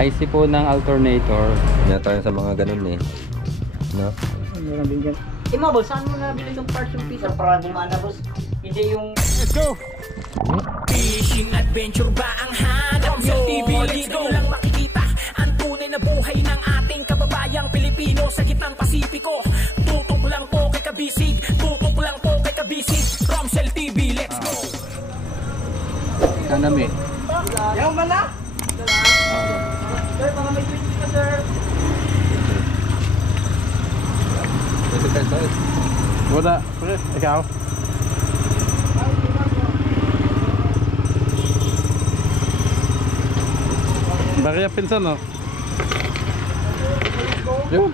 IC po ng alternator. Yan tayo sa mga ganun eh. No? Meron din dyan. Boss, saan mo nabili yung parts yung pizza? Para gumana, boss. Hindi yung... Let's go! Fishing adventure ba ang hanap nyo? TV, let's go! Lang makikita ang tunay na buhay ng ating kababayang Pilipino sa gitnang Pasipiko. Tutok lang po kay Kabisig, tutok lang po kay Kabisig. Romsel TV, let's go! Kanami. Yung mala? Sir, mga may tweets na, sir. 20 pesos. Wala. Pre, ikaw? Bariya pinsan, no? Yun.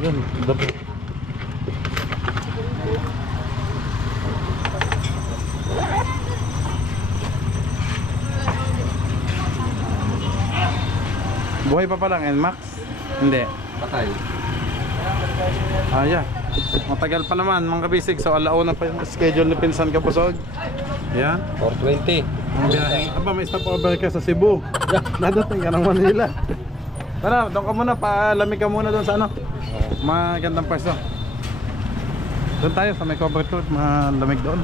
Yun. Dapat. Buhay pa palang NMAX? Hindi. Patay. Ah, yeah. Matagal pa naman mga kabisig. So alauna pa yung schedule ni Pinsan Kabusog. Yan. 420. Ang biyahe. Aba, may stopover ka sa Cebu. Dadating ka ng Manila. Tara, doon ka muna. Palamig ka muna doon sa ano. Magandang pwesto. Doon tayo sa may cover tour. Malamig doon.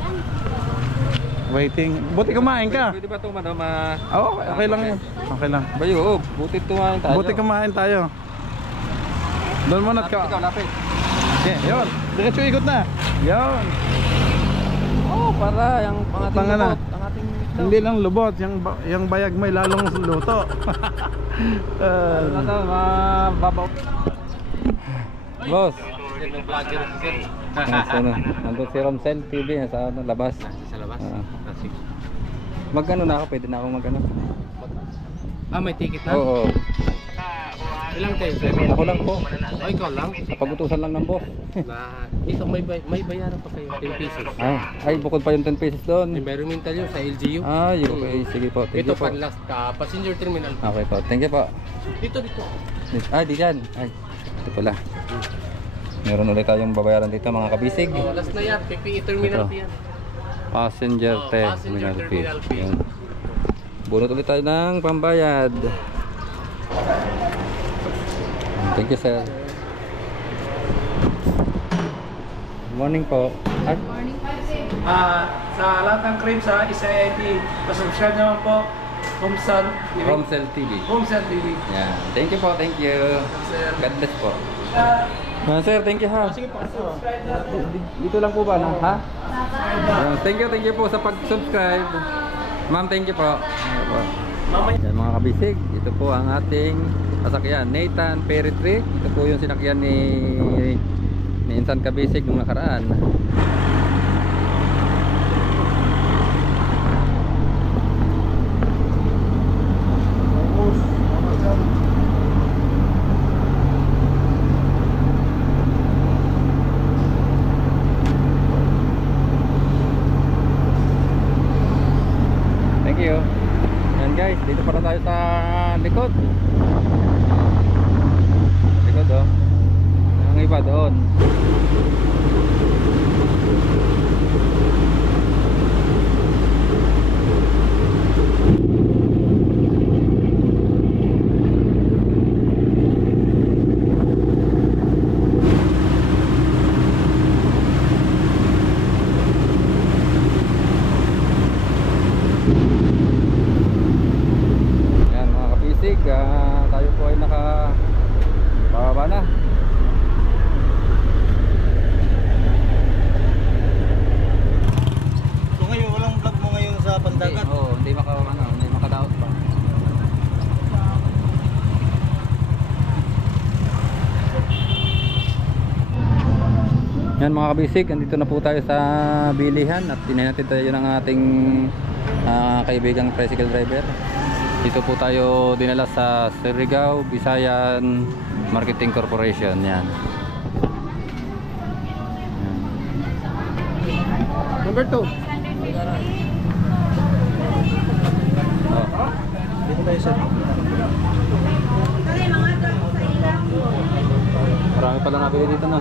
Waiting. Buti kumain ka. Pwede ba ito Oo, okay lang yun. Okay lang. Bayo, buti tumain tayo. Buti kumain tayo. Doon muna ka. Ikaw, lapit. Okay, yun. Diretso ikot na. Yun. Oh, para yung pangating Tanga na. lubot. Ang ating isda. Hindi lang lubot, yung bayag may lalong luto. Mababaw. Boss. Nandun si Romsel TV sa labas. Sa labas? Magkano na ako? Pwede na ako magkano? Ah, may ticket na? Oo. Ilang tayo, sir? Ako lang po. Oh, ikaw lang? Pagutusan lang ng boss. Ito, may bayaran pa kayo, 10 pesos. Ay, bukod pa yung 10 pesos doon. Environmental yun sa LGU. Okay. Sige po. Thank Ito, you po. last passenger terminal. Okay po. Thank you po. Dito. Di dyan. Ay, ito pala. Meron ulit tayong babayaran dito mga kabisig. Oh, last na yan, PPE terminal Ito. yan. Passenger Passenger terminal fee. terminal fee. Yan. Bunot ulit tayo ng pambayad. Thank you, sir. Good morning po. At Sa lahat ng cream sa SIIT, pasubscribe naman po. Homsan TV. Romsel TV. Homsan TV. Yeah. Thank you po. Thank you. Sir. God bless po. Sir, thank you ha. Sige po. Dito lang po ba na? Ha? Thank you po sa pag-subscribe. Ma'am, thank you po. Yan mga kabisig, ito po ang ating sasakyan, Nathan Ferry Tree. Ito po yung sinakyan ni Insan Kabisig nung nakaraan. Thank you. Yan guys, dito para tayo sa likod. Likod oh. Ang iba doon. Tayo po ay nakababa na. So ngayon, walang vlog mo ngayon sa Pandagat? Hindi makadaot pa. Yan mga kabisig, andito na po tayo sa bilihan at tinahatid tayo ng ating kaibigang tricycle driver. Dito po tayo dinala sa Surigao Visayan Marketing Corporation. Yan. Number 2. Dito tayo sa... Marami pala nabili dito na.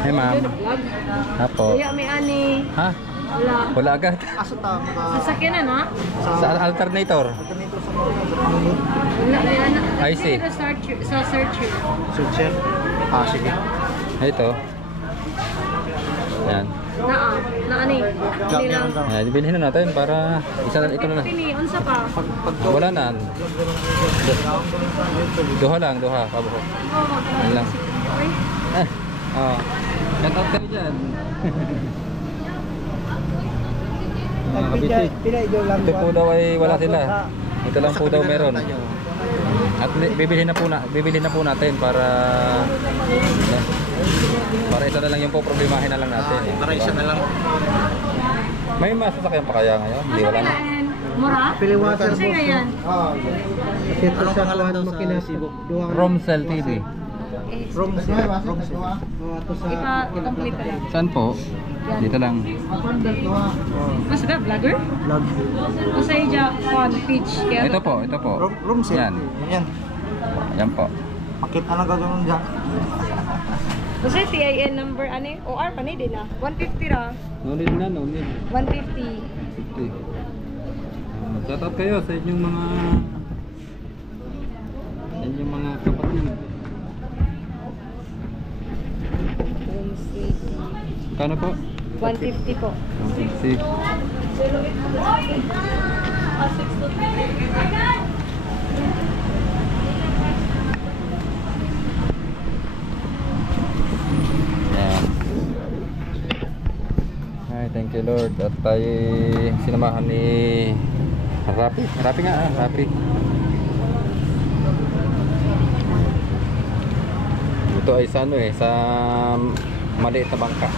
Hey ma'am. Apo. Kuya, may ani. Ha? Wala. Wala agad. Sasakyan na, ha? Sa alternator. Wala, may ana. I see. Sa searcher. Searcher. Ah, sige. Ito. Yan. Naani. Nilang. Ayan, bilhin na natin para isa ito na lang. Pini, unsa pa? Wala na. Duha lang, duha. Kabuho. Yan lang. Oh. Shout out kayo dyan. Mga kabisig. Ito po daw ay wala sila. Ito lang po daw meron. At bibili na po natin para isa na lang yung po problemahin na lang natin. Para isa na lang. May masasakyan pa kaya ngayon? Hindi wala na. Mura? Piliwasan Kasi ngayon. Anong pangalan daw sa Cebu? Romcel TV. Ipa-complete ka lang. Saan po? Dito lang. Mas ka, vlogger? Vlog. Masa yung page. Kaya Ito po. Room set. Yan. Yan. Yan po. Makita na gagawin dyan. Kasi TIN number, ano eh? OR pa din ah. 150 ra. No need na, no need. 150. 50. Shout out kayo sa inyong mga kapatid. Kano po? 150 po. 150. Yan. Ay, thank you Lord. At tayo sinamahan ni Rapi. Rapi nga, Rapi. Ito ay sa sa maliit na bangka.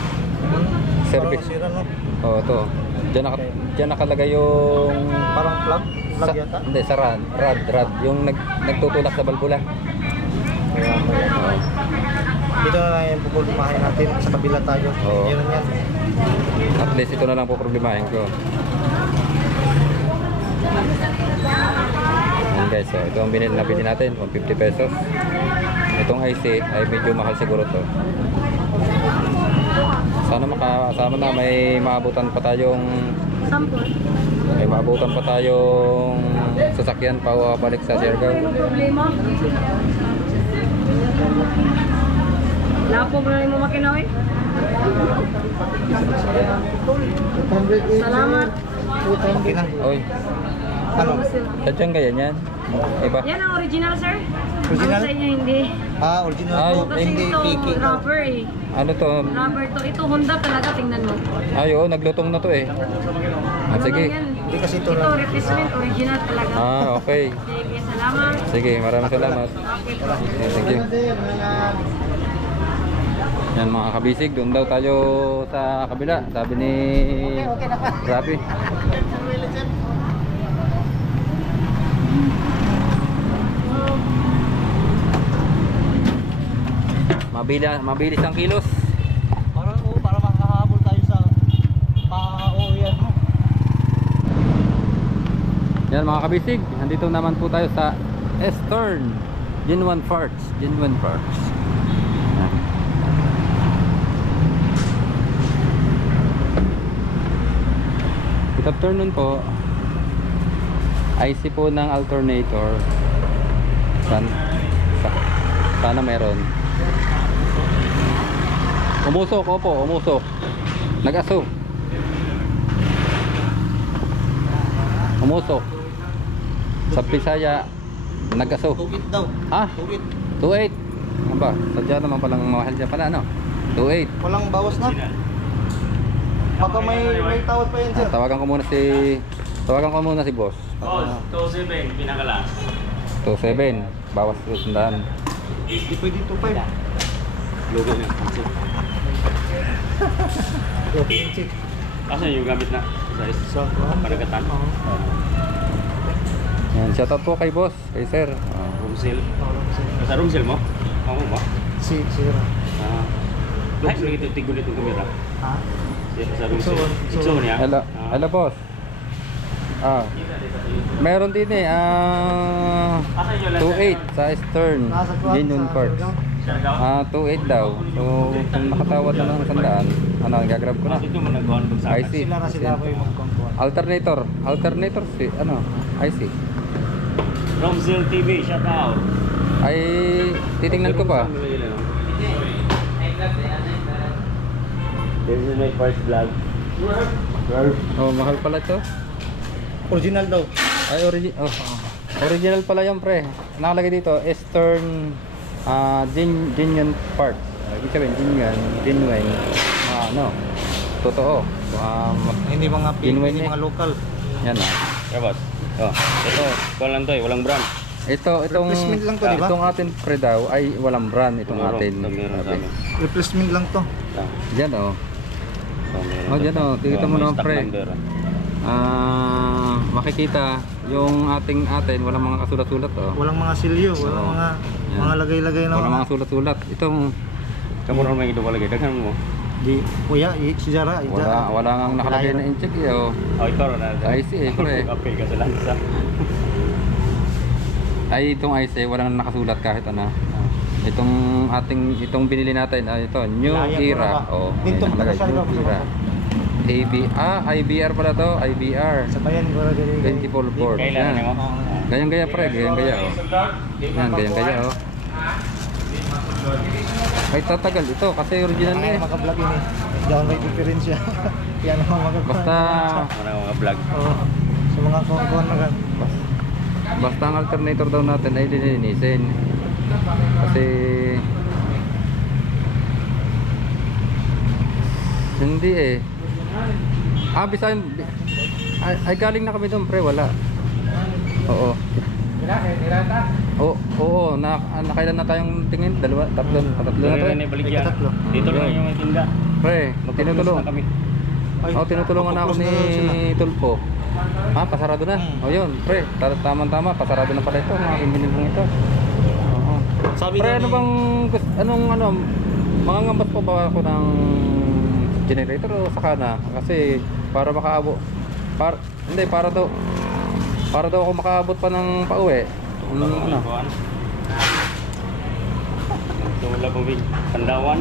Service. Oh, ito. Diyan nakalagay yung Parang plug? Plug yata? Hindi, sa rad. Yung nagtutulak sa balbula. Dito na lang yung pupulimahin natin. Sa kabila tayo. Oo. Yun yan. At least ito na lang po problemahin ko. Yan guys, so ito ang nabili natin, 150 pesos. Itong IC ay medyo mahal siguro to. Sana na may maabutan pa tayong sasakyan pa balik sa Siargao. Problema? Lapo na mo makinaw eh. Salamat. Okay na. Oy, Ano? sadyang ganyan yan? Iba? Yan ang original, sir. Original? Ang sa inyo hindi. Ah, original Ay, po. Kasi Hindi ito piki. rubber eh. Ano to? Rubber to. Ito Honda talaga, tingnan mo. Ay, oo, naglutong na to eh. Ah, Ano sige. lang yan? Hindi kasi ito Ito lang. replacement, original talaga. Ah, okay. Sige, salamat. Sige, maraming salamat. Okay po. Okay, thank you. Yan mga kabisig, doon daw tayo sa kabila. Sabi ni Rapi. Mabilis ang kilos. Para makahabol tayo sa pa-OEM mo. Yan mga kabisig, nandito naman po tayo sa Eastern Genuine Parts. Yan. Good afternoon po. IC po ng alternator. Sana meron. Umusok, opo, umusok. Nag-aso. Umusok. Sa Pisaya, nag-aso. Tugit daw. Ha? Tugit. 2.8. Ano ba? Sadya naman palang mahal dyan pala, ano? 2.8. Walang bawas na. Baka may tawad pa yan, sir. Tawagan ko muna si boss. Oh, 2.7, pinakalas. 2.7. Bawas 200. Hindi pwede 2.5. Logo niya. Kasi yung gamit na sa paragatan. Yan, shoutout po kay boss, kay sir. Room sale. Sa room sale mo? Ako mo? Sir. Ay, ito tigol itong kamera. Ha? Sa room sale. Itso niya? Hello boss. Meron din 2.8 sa Eastern Genuine Parts. 2.8 daw. So, kung nakatawad na ng 100, ano, gagrab ko na. IC. Alternator, si, ano, IC. Romzil TV, shout out. Ay, titingnan ko pa. This is my first vlog. Oh, mahal pala ito. Original daw. Ay, original pala yung pre. Nakalagay dito, Eastern genuine part. Ibig sabihin, genuine. Ano, totoo. Hindi mga Genuine hindi eh. mga local. Yan Boss. Oh, ito, ikaw lang to eh, walang brand. Itong Replacement lang to, di ba? Itong atin pre daw ay walang brand itong atin. Meron sa amin. Replacement lang to. Diyan oh. Meron Oh, diyan oh. Tingnan mo may naman stock pre. number. Makikita yung atin walang mga kasulat-sulat oh. Walang mga silyo, walang Oo. Yan. mga lagay-lagay na Walang mga sulat-sulat. Itong Kamu naman may ito palagi, daghan mo. di kuya, si Jara, wala nang nakalagay na incheck eh oh. Oh, ito rin natin. IC eh pre. Kapil ka sa lansa. Ay itong IC walang nakasulat kahit ano. Itong binili natin ito New Laya ko Era. na ba? Oh, Dito, may nakalagay, taga New Siargao, Era. IBR pala to, IBR. sa bayan ko ra diri. 24 board. Kailan Yan. mo? Gayang-gaya pre, gayang-gaya oh. Yan, gayang-gaya oh. Ay tatagal ito kasi original na Ay eh. maka-vlog ini. Diyan may diferensya. Yan ang mga Basta Marang mga vlog. Oo. Sa mga kuwan na kan. basta ang alternator daw natin ay lilinisin. Kasi hindi eh. Bisayan ay galing na kami doon pre, wala. Oo. Oo, nakailan na tayong tingin? Tatlo na to. Dito na baligyan. Tatlo. Dito lang yung may tinda. Pre, tinutulong. Na kami. Tinutulungan ako ni Tulpo. Pasarado na. O yun, pre, tama-tama, pasarado na pala ito, mga iminibong ito. Oo. Sabi Pre, daw ano ni- bang, mangangambat pa ba ako ng generator o saka na? Kasi para makaabot, hindi, para daw ako makaabot pa ng pauwi. Ano? Tula ko big Pandawan.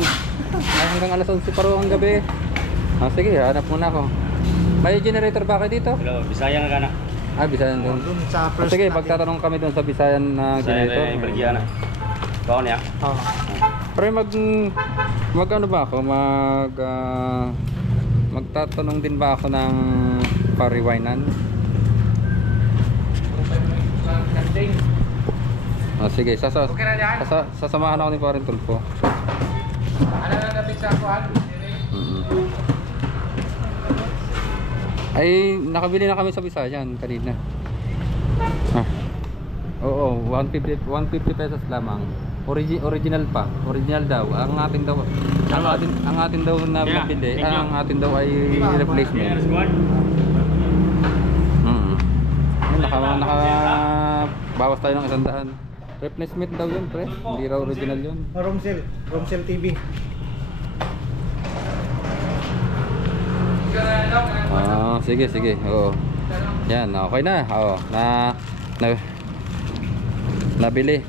Ay, hanggang alas 11 pa rin ang gabi. Sige, hanap muna ako. May generator ba kayo dito? Hello, Bisaya nga kana. Bisayan doon. Doon sa first. Sige, natin. magtatanong kami doon sa Bisayan na Bisaya generator. na baligyan na. Kaon ya. Oo. Pre, mag ano ba ako? Magtatanong din ba ako ng pariwinan? Sige, sasamahan ako ni Parin Tulfo. Ano na natin sa kuhan? Ay, nakabili na kami sa Bisayan kanina. Oo, 150 pesos lamang. Original pa. Original daw. Ang atin daw na nabili, ang atin daw ay replacement. Bawas tayo ng 100. Replacement daw yun, pre. Hindi raw original yun. Romcel TV. Sige. Oo. Yan, okay na. Oo,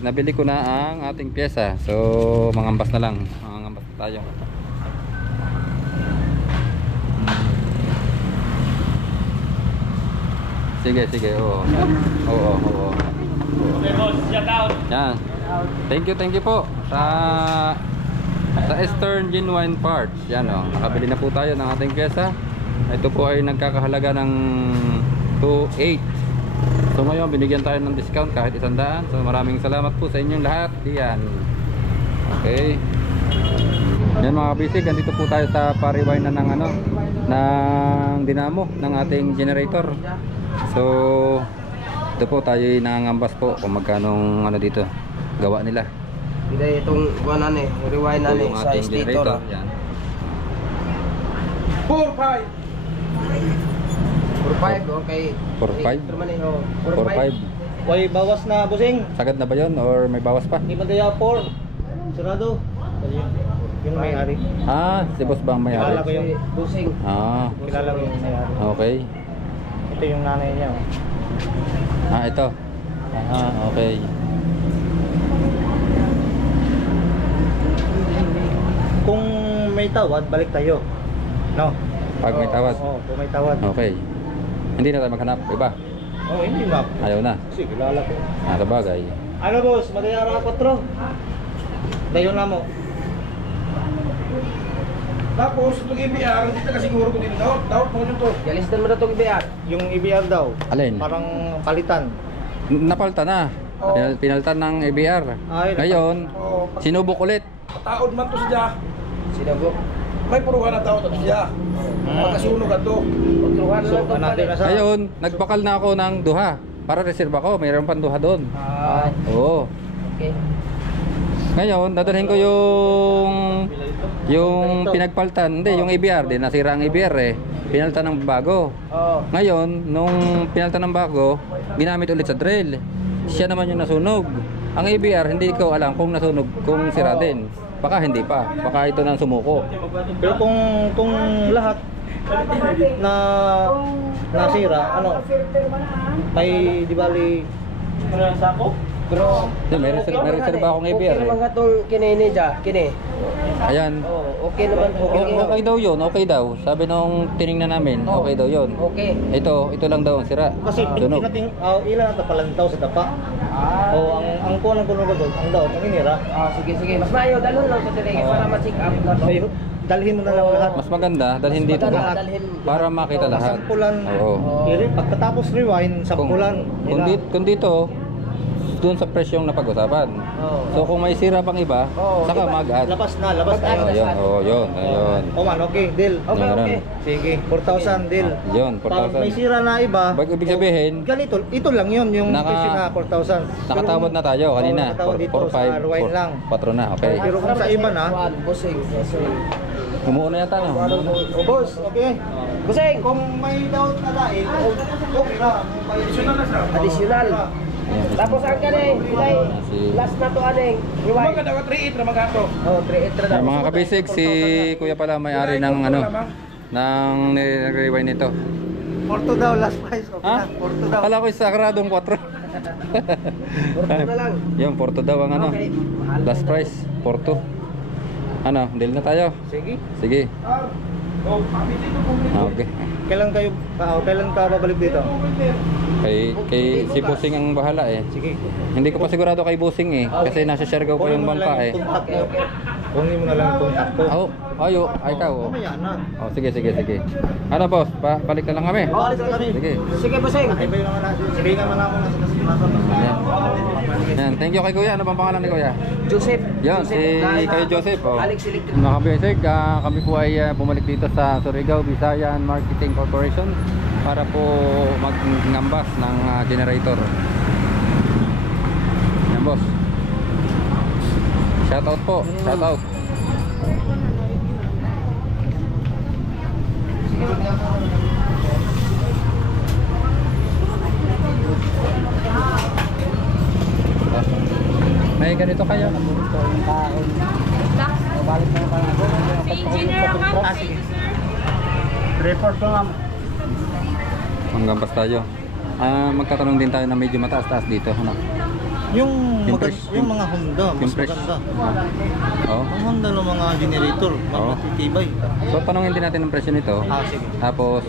nabili ko na ang ating pyesa. So, mangambas na lang. Mangambas na tayo. Sige. Oo. Okay, boss, shout out. Yan. Thank you po sa Eastern Genuine Parts. Yan oh. Nakabili na po tayo ng ating pyesa. Ito po ay nagkakahalaga ng 2.8. So ngayon binigyan tayo ng discount kahit 100. So maraming salamat po sa inyong lahat. Diyan. Okay. Yan mga kabisig, andito po tayo sa pariwinan ng ng dinamo ng ating generator. So ito po tayo nangangambas po kung magkano dito gawa nila. Hindi itong buwanan rewind Ito yung sa ating stator. Yan. 4-5. 4-5 okay. 4.5. 4.5. Way bawas na busing. Sagad na ba yun or may bawas pa? Di ba kaya 4? Sarado. Yung may-ari. Si boss ba ang may-ari? Kilala ko yung Busing. kilala ko yung may-ari. Okay. Ito yung nanay niya. Ito. Okay. Kung may tawad, balik tayo. No? Pag may tawad. Oo, kung may tawad. Okay. Hindi na tayo maghanap. Iba. Oo, hindi na. Ayaw na. Kasi kilala ko. Sa bagay. Ano boss, madayara 4. Dayo na mo. Tapos, itong IBR, hindi ka siguro ko din daw mo dito. Galistan mo na itong IBR. Yung EBR daw. Alin? Parang palitan. Napalta na. Pinaltan ng ABR. Ay, Ngayon, Oo, sinubok ulit. taod man to siya. Sinabok. May puruhan na taod to siya. Pagkasunog ato. Pagtruhan So, lang ito. natin na sa... Ngayon, nagbakal na ako ng duha. Para reserve ako. Mayroon pang duha doon. Oo. Okay. Ngayon, dadalhin ko yung pinagpaltan. Hindi, yung ABR. Di nasira ang ABR eh. Pinaltan ng bago. Oo. Ngayon, nung pinaltan ng bago, ginamit ulit sa drill. Siya naman yung nasunog. Ang ABR, hindi ko alam kung nasunog, kung sira din. Baka hindi pa. Baka ito nang sumuko. Pero kung lahat na nasira, ano? May di bali sako? Pero, Hindi, may reserve akong ABR okay eh. naman nga itong kinini dyan. Kini. Ayan. Oo, okay naman. Okay daw yun, okay daw. Sabi nung tiningnan namin, okay daw yun. Okay. Ito lang daw ang sira. kasi Tunog. pinating ilan ang tapalantaw sa dapa. O ang kuha ng kuno doon, ang daw, ang inira. Sige. Mas maayo, dalon lang sa tinigil para ma-check up na to. Ay, dalhin mo na lang lahat. Mas maganda dahil dito Maganda, dalhin. para makita lahat. Sampulan. Oo. Pagkatapos rewind, sampulan. Kung dito, doon sa presyong napag-usapan. So kung may sira pang iba, saka mag-add. Labas tayo. Ayun. O man, okay, deal. Okay. Sige, 4,000 deal. Yun, Pag may 4,000. sira na iba, Ibig sabihin, ganito, ito lang yun, yung presyo na 4,000. nakatawad na tayo kanina. nakatawad dito sa rewind lang. 4 na, okay. Pero kung sa iba na, Busing. Umuuna yata, no? o boss, okay. Busing! Kung may doubt na dahil, okay na. Additional na siya. Additional. Ayan. Tapos ang kani, Pilay, last na to aning. Rewind. Mga daw 3-8 na magato. Oh, 3-8 na Ay, mga kabisig, si Kuya pala may-ari ng ng nire-rewind nito. Porto daw, last price. Okay Ha? na, Porto daw. Akala ko sakradong 4. Porto na lang. Yung Porto daw ang ano. Okay. Mahal Last na price, Porto. Ano, deal na tayo. Sige. Sige. Okay. Kailan ka babalik dito? Kay si Busing ang bahala eh. Sige. Hindi ko pa sigurado kay Busing eh. Kasi nasa Siargao ko yung bangka eh. Kunin mo na lang yung contact ko. Ayo, ay ikaw. Oh. Mamaya na. Oh, sige. Ano boss, balik na lang kami. Balik na kami. Sige. Sige, Busing. Ay, ba yung naman natin? Sabihin naman naman nasa kasinasan. Yan, thank you kay Kuya. Ano bang pangalan ni Kuya? Joseph. Yan, si kayo Joseph. Oh. Alex Electric. Mga kabisig, kami po ay bumalik dito sa Surigao Visayan Marketing Corporation para po magngambas ng generator. Yan boss. Shout out po, shout out. May ganito kayo? Report ko nga. Manggambas tayo. Magtatanong din tayo na medyo mataas-taas dito. Ano? Yung pres- mga Honda, mas yung pres- maganda. Oo. Ang Honda ng mga generator, Oo. matitibay. So tanongin din natin ang presyo nito. Sige. Tapos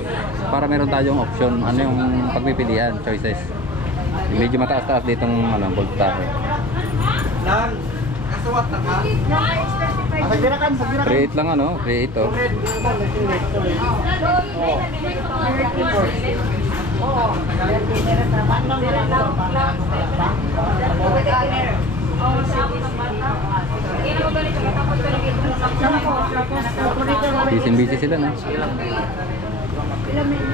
para meron tayong option, ano yung pagpipilian, choices. Yung medyo mataas-taas ditong voltahe. Kasawat na ka? Pagbirakan. 3.8 lang ano, 3.8 oh. Busy sila na.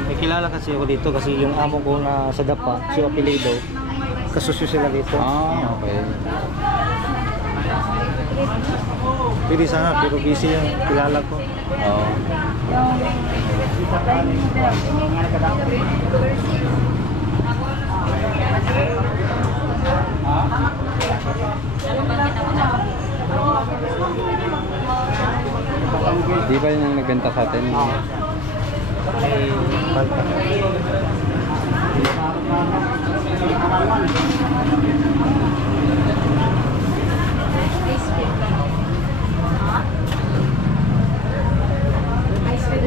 May kilala kasi ako dito kasi yung amo ko na sa Dapa, si Apelido, kasusyo sila dito. Ah, okay. Pwede sana, pero busy yung kilala ko. Oo. Di ba yun ang nagbenta sa atin? Ay, palta.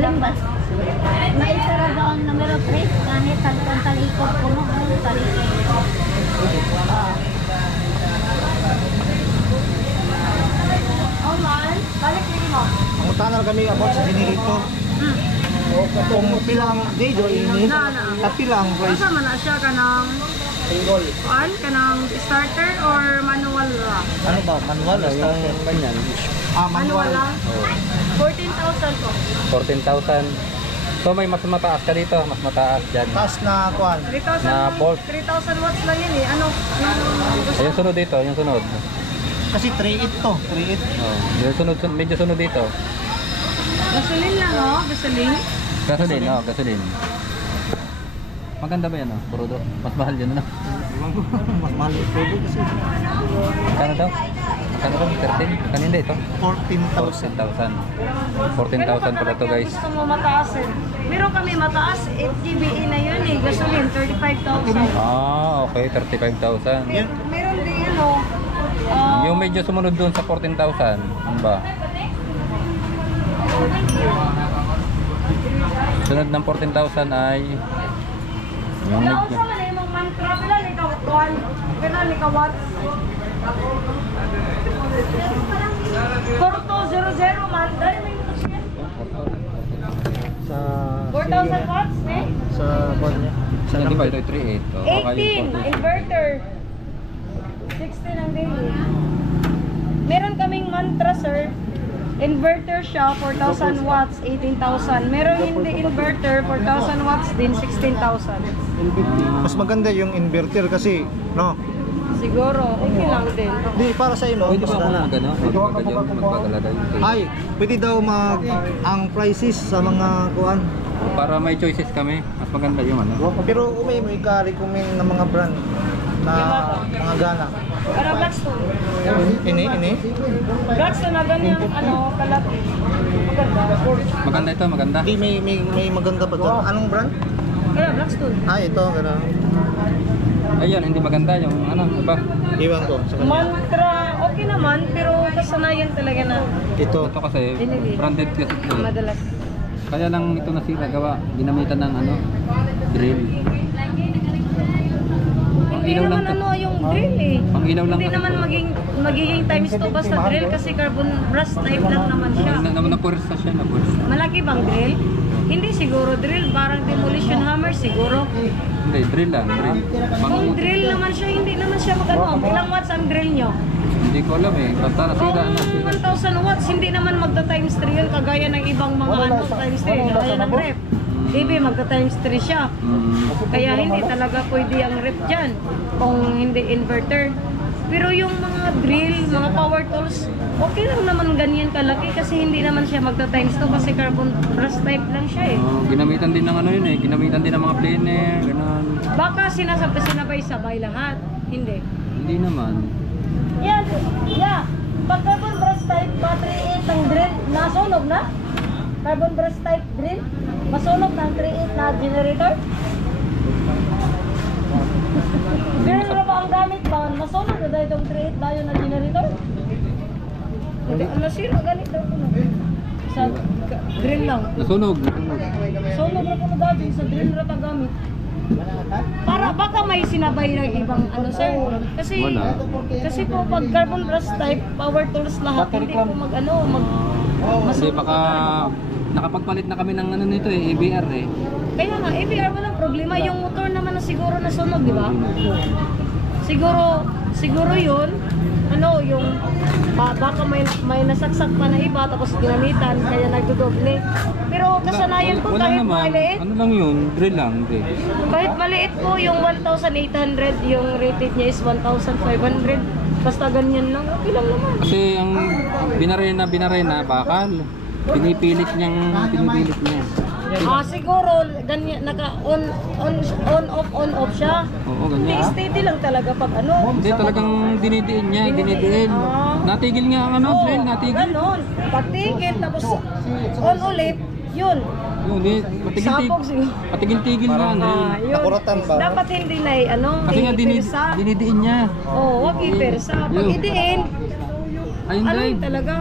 Limbas. May isara doon numero 3 kahit hanggang talikod puno ng talikod. Oh man, balik din mo. Ang tanar kami about sa generator. Kung pilang day do ini, at pilang price. Asa man na siya kanang Single. kanang starter or manual ra? Ano ba? Manual o yung ganyan? Manual Manual. lang. 14,000 po. 14,000. So may mas mataas ka dito, mas mataas dyan. Taas na kuan. 3,000 Na volt. 3,000 watts lang yun eh. Anong Yung sunod dito, yung sunod. Kasi 3.8 to. 3.8. Oh, yung sunod, medyo sunod dito. gasoline lang oh, gasoline. Gasolin, no, gasolin. Maganda ba yan, no? Puro mas mahal yun, no? Mas mahal ito kasi. Kano daw? Kano daw? 13? Kanina ito? 14,000. 14,000 pala to, guys. Gusto mo mataas eh. Meron kami mataas, 8 GBE na yun eh. Gasoline, 35,000. Ah, okay, 35,000. Meron din ano. Yung medyo sumunod dun sa 14,000, ano ba? Sunod ng 14,000 ay yung Wala ko medyo. sa man yung mantra, pila ni ka watts. Pila ni ka watts. 4200 man. Dali may ito siya. Sa 4,000 watts eh. sa kuan niya. Sa Hindi ba number. ito 38? Oh, 18, inverter. 16 ang daily. Meron kaming mantra, sir. Inverter siya, 4,000 watts, 18,000. Meron hindi inverter, 4,000 watts din, 16,000. Mas maganda yung inverter kasi, no? Siguro, okay lang din. Di para sa ino, Pwede ba ako magpagalagay? Ay, pwede daw ang prices sa mga kuan. Para may choices kami, mas maganda yung ano. Pero may ka-recommend ng mga brand na mga gana. Pero Blackstone. Ini. Blackstone na ganyan, ano, kalat. Maganda. Maganda ito, maganda. Di may maganda pa doon. Anong brand? Kaya Blackstone. Ito, gano'n. Ayun, hindi maganda yung ano, iba. Iwan ko sa kanya. Mantra, okay naman, pero kasanayan talaga na Ito. Ito kasi, Binili. branded kasi ito. madalas. Kaya lang ito nasira, gawa, ginamitan ng ano, drill. Hindi Ilaw naman lang to. ano yung drill eh. Pang ilaw lang Hindi kasi naman to. magiging times 2 basta drill kasi carbon brush type lang naman siya. Napursa siya, napursa. Malaki bang drill? Hindi siguro drill, parang demolition hammer siguro. Hindi, drill lang, drill. Kung drill naman siya, hindi naman siya magano. Ilang watts ang drill nyo? Hindi ko alam eh, basta nasira na. Kung 1,000 watts, hindi naman magta times 3 yun kagaya ng ibang mga ano times 3, kagaya ng rep. Maybe magta times 3 siya. Kaya hindi talaga pwede ang rep dyan kung hindi inverter. Pero yung mga drill, mga power tools, okay lang naman ganyan kalaki kasi hindi naman siya magta times 2 kasi carbon brush type lang siya eh. Ginamitan din ng ano yun eh, ginamitan din ng mga planer, gano'n. Baka sinasabay-sabay lahat. Hindi. Hindi naman. Yan, yeah. Pag carbon brush type battery 8 ang drill, nasunog na? Carbon brush type drill, masunog na ang 3.8 na generator? Drill na ba ang gamit ba? Masunog na dahil itong 3.8 dayo na generator? Nasira ganito. Sa drill lang. Nasunog. Sunog na po na dati sa drill na tagamit. Para baka may sinabay ng ibang ano sir. Kasi Wala. kasi po pag carbon brush type power tools lahat hindi po Kasi baka nakapagpalit na kami ng ano nito eh, ABR eh. Kaya nga ABR walang problema yung motor naman na siguro nasunog, di ba? Siguro yun ano yung baka may nasaksak pa na iba tapos ginamitan kaya nagdodoble. Pero kasanayan ko Wala kahit naman. maliit. Ano lang yun, drill lang. Drill. Kahit maliit po yung 1,800, yung rated niya is 1,500. Basta ganyan lang, okay lang naman. Kasi ang binarena, bakal. Pinipilit niya. Siguro ganyan naka on off siya. Oo, Hindi ganyan. steady lang talaga pag ano. Hindi talagang dinidiin niya, dinidiin. Natigil nga ang ano, drill, natigil. Ganon. Patigil tapos on ulit, yun. Yun, Sabog siguro. patigil-tigil na. Yun. Nakuratan ba? Dapat hindi na ano, Kasi nga ipersa. dinidiin niya. Oo, wag ipersa. Pag Yun. idiin, Ayun ano dahil. yun talaga?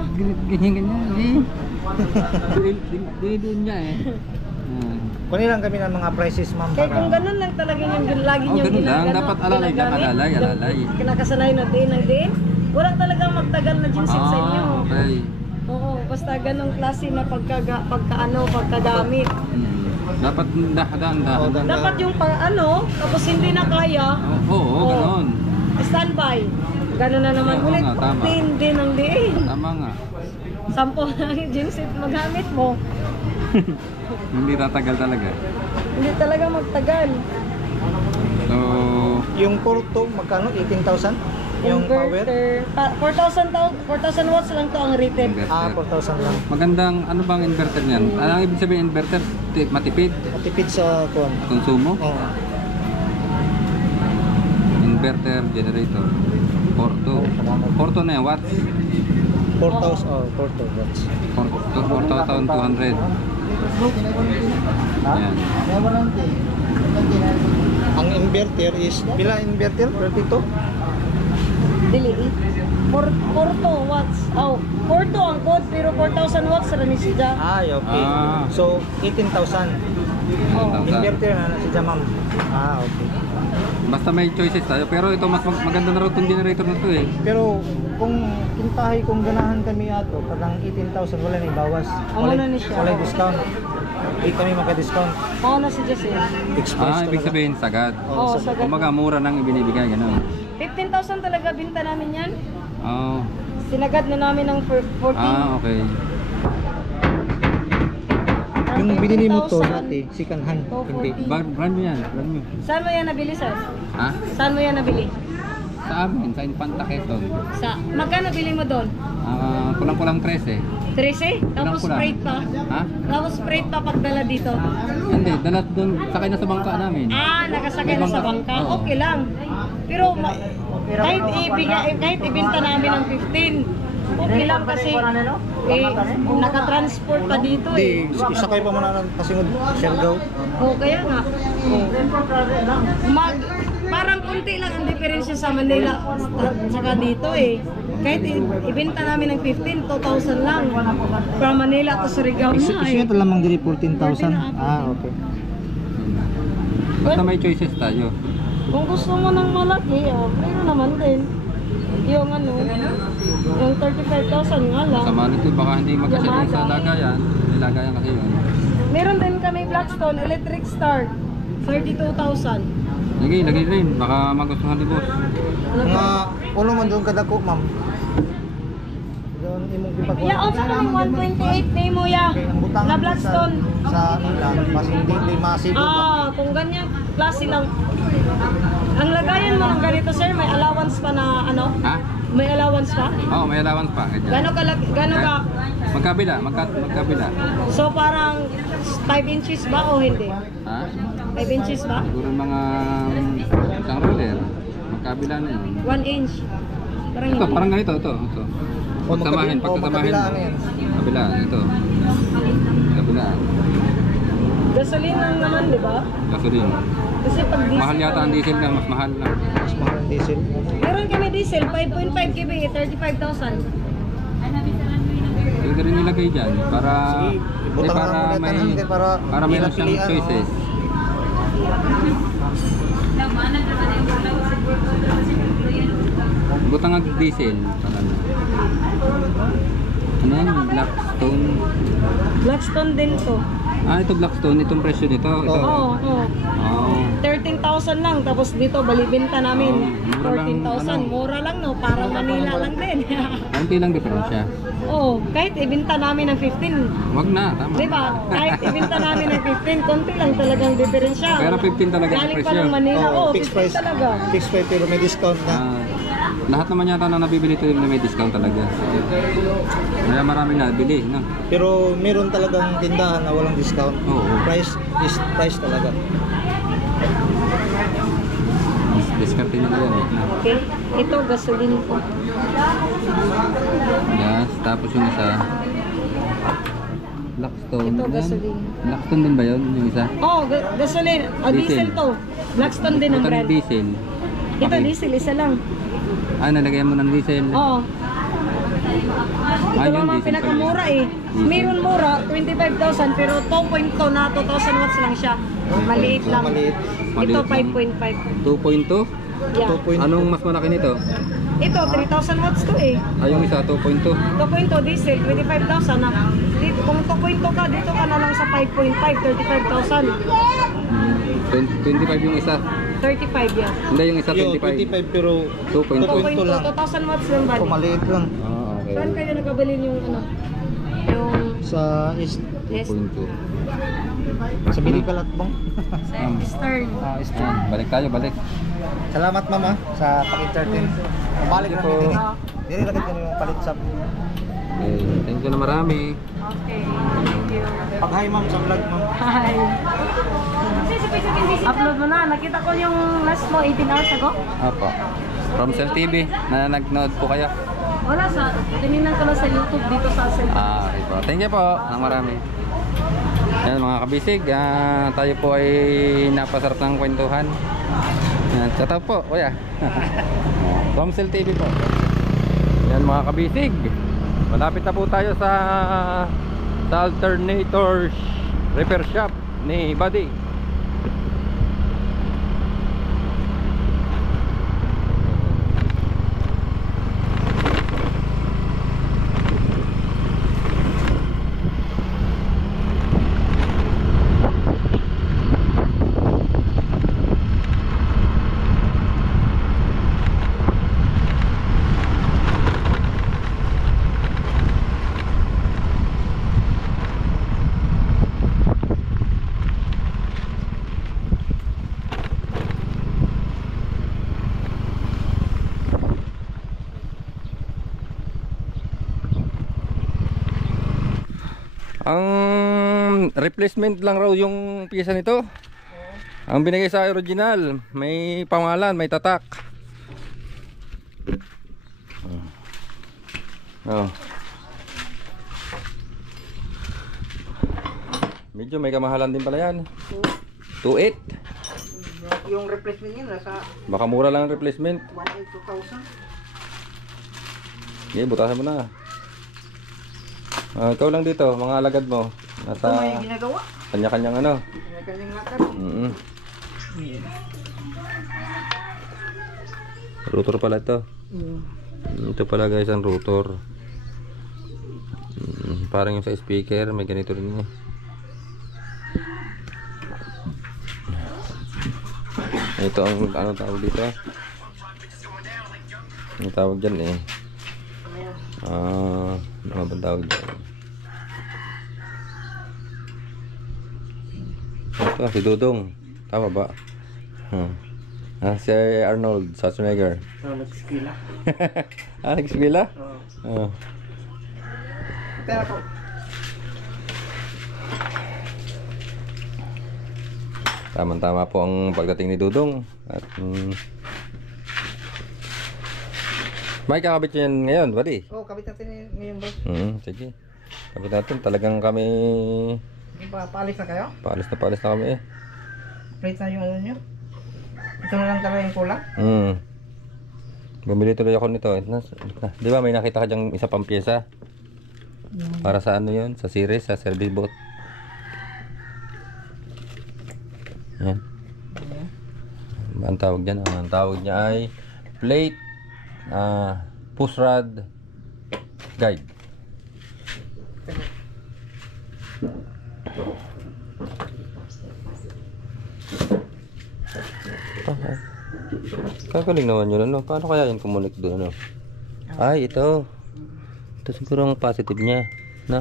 Ganyan. Dinidiin niya eh. Kunin lang kami ng mga prices, ma'am. Kaya kung ganun lang talaga yung lagi niyong ganun lang. ginagawa. Dapat alalay lang, alalay. Kinakasanay na din ng din. Wala talagang magtagal na ginset sa inyo. Okay. Oo, basta ganong klase na pagkagamit. Dapat dahan-dahan. Dapat yung tapos hindi na kaya. Oo, ganun. Standby. Ganun na naman Oo ulit. nga, tama. Din ang diin. Tama nga. 10 na yung ginset magamit mo. Hindi tatagal talaga. Hindi talaga magtagal. So, Yung Porto, magkano? 18,000? Yung power? 4,000 watts lang to ang rated. inverter. 4,000 lang. Magandang, ano bang inverter niyan? Ano ang ibig sabihin inverter? Matipid? Matipid sa kuwan. Konsumo? Oo. Inverter, generator. Porto na yan, watts? 4,000, Porto watts. 4,200. Yan. Ang inverter is, pila inverter? 32? Dili. 4 watts. Porto ang code pero 4,000 watts rin siya. Ay, okay. So, 18,000. Inverter na si ma'am. Okay. Basta may choices tayo. Pero ito mas maganda na rin itong generator na ito eh. Pero kung kintahay, kung ganahan kami ato, parang 18,000 wala na bawas. Wala na siya. Wala discount. Hindi kami maka-discount. Oo na si Jesse. Fixed price Ibig talaga. sabihin sagad. Oo, sagad. Kumaga mura nang ibinibigay, gano'n. 15,000 talaga binta namin yan. Oo. Sinagad na namin ng 14. Okay. Yung binili mo to dati, second hand. Hindi. Brand mo yan, brand mo. Saan mo yan nabili, sir? Ha? Saan mo yan nabili? Sa amin, sa Infanta Quezon. Magkano bili mo doon? Kulang-kulang 13. 13? Tapos Kulang-kulang. sprayed pa? Ha? Tapos sprayed pa pagdala dito? Hindi, dalat doon, sakay na sa bangka namin. Nakasakay na sa bangka? Oo. Okay lang. Pero kahit ibenta namin ng 15, okay lang kasi nakatransport pa dito eh. Isakay pa muna ng kasingod, Siargao. Kaya nga. Parang konti lang ang diferensya sa Manila at saka dito eh. Kahit ibenta namin ng 15, 2,000 lang. From Manila to Surigao na eh. Ito lamang diri 14,000. Okay. Basta may choices tayo. Kung gusto mo ng malaki, mayroon naman din. Yung yung 35,000 nga lang. Sama nito, baka hindi magkasilong sa lagayan. May lagayan kasi yun. Meron din kami Blackstone Electric Start, 32,000. Lagay rin, baka magustuhan ni boss. Mga uno man doon kadako, ma'am. Doon imong gipag. Ya, sa lang 128 nimo ya. Na Blackstone. Sa nila, mas hindi masibo. Kung ganyan klase lang. Ang lagayan mo ng ganito, sir, may allowance pa na Ha? May allowance pa? Oo, may allowance pa. Gano ka? Magkabila. So parang 5 inches ba o hindi? Ha? 5 inches ba? Siguro mga isang roller. Magkabila na yun. 1 inch. Parang Ito, hindi. parang ganito, ito. Pagtamahin mo. Kabila, ito. Kabila. Gasoline lang naman, di ba? Gasoline. Kasi pag diesel. Mahal yata ang diesel na, mas mahal lang. Mas mahal ang diesel. Meron kami diesel, 5.5 kb, 35,000. Pwede rin nilagay dyan para Butang para na may ulit, para may siyang pilian, choices. Butang ang diesel. Ano yan? Blackstone. Blackstone din to. Ito Blackstone. Itong presyo nito. Ito. Oo. 13,000 lang. Tapos dito, balibenta namin. Mura lang, 14,000. Mura lang, no? Parang Manila lang din. Konti lang diferensya. Kahit ibenta namin ng 15. Wag na, tama. Diba? Kahit ibenta namin ng 15, konti lang talagang diferensya. Pero 15 talaga ang Galing pa presyo. ng Manila. Fixed 15 price. talaga. Fixed price pero may discount na. Lahat naman yata na nabibili ito na may discount talaga. Kaya maraming nabili, no? Pero meron talagang tindahan na walang discount. Oo. Price is price talaga. Discount nyo yan eh. Okay. Ito, gasoline po. Yes, tapos yung isa Blackstone. Ito, Yan. gasoline. Blackstone din ba yun? Yung isa? Gasoline. Diesel Diesel to. Blackstone din ang Ito brand. ng diesel. Ito, Okay. diesel. Isa lang. Nalagyan mo ng diesel. Oo. Ito lang mga pinakamura eh. Meron mura, 25,000 pero 2.2 na 2,000 watts lang siya. Maliit lang. Ito 5.5. 2.2? Yeah. Anong mas malaki nito? Ito 3,000 watts to eh. Yung isa 2.2. 2.2 diesel, 25,000 na. Kung 2.2 ka, dito ka na lang sa 5.5, 35,000. 25 yung isa. 35 yan. Hindi yung isa 25. 25 pero 2.2. 2.2, 2,000 watts lang ba? maliit lang. Ah, okay. Saan kayo nagkabili yung ano? Yung Sa East, 2.2. sa Bilibalat bang? Stern. Eastern. Balik tayo, balik. Salamat mama sa pag-entertain. Balik na po. din. Dili lagad ko yung palit sa Okay, thank you na marami. Okay, thank you. pag-hi ma'am sa vlog ma'am. Hi. Upload mo na. Nakita ko yung last mo 18 hours ago. Apo. From Cell TV, na nag-nood po kayo. Wala sa, tininan ko lang sa YouTube dito sa Cell. Okay po. Thank you po ng marami. Yan mga kabisig, tayo po ay napasarap ng kwentuhan. Yan, shout out po, kuya. From Cell TV po. Yan mga kabisig. Malapit na po tayo sa alternator repair shop ni Buddy. Ang replacement lang raw yung piyesa nito. Ang binigay sa original, may pangalan, may tatak. Oh. Medyo may kamahalan din pala yan. 2.8. Yung replacement niya nasa Baka mura lang ang replacement. 1,200. Okay, butasan mo na. Ikaw lang dito, mga alagad mo. Ito may ginagawa. Kanya-kanyang ano. Kanya-kanyang lakad. Rotor pala ito. Ito pala guys ang rotor. Parang yung sa speaker, may ganito rin niya. Ito ang ano tawag dito. Ang tawag dyan eh. Ano ba tawag dyan? Ito si Dudong. Tama ba? Si Arnold Schwarzenegger. Nag-skila. Nag-skila? Oo. Pero po. Tama-tama po ang pagdating ni Dudong. At may kakabit yan ngayon, buddy. Kabit natin ngayon bro. Sige. Kabit natin. Talagang kami Paalis na kayo? paalis na kami eh. Plate na yung ano nyo? Ito na lang talaga yung kulang? Bumili tuloy ako nito. Di ba may nakita ka dyang isa pang pyesa? Para sa ano yun? Sa series, sa service boat. Yan. Ang tawag dyan? Ang tawag niya ay plate push rod guide. Kagaling naman yun, ano? Paano kaya yun kumunik doon, ano? Ay, ito. Ito siguro ang positive niya, no?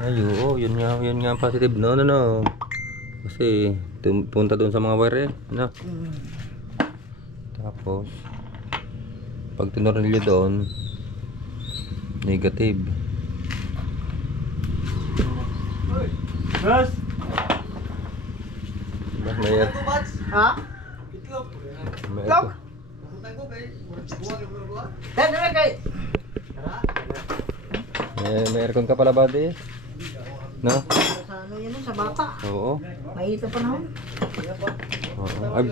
Ay, oo, yun nga ang positive, no? Kasi, punta doon sa mga wire, no? Tapos, pag tinornilyo doon, negative. Boss! May Ha? may Itlog? Dahil na kay... may aircon ka pala, buddy? No? Sa ano yan sa bata. Oo. Mainit na panahon. Oo.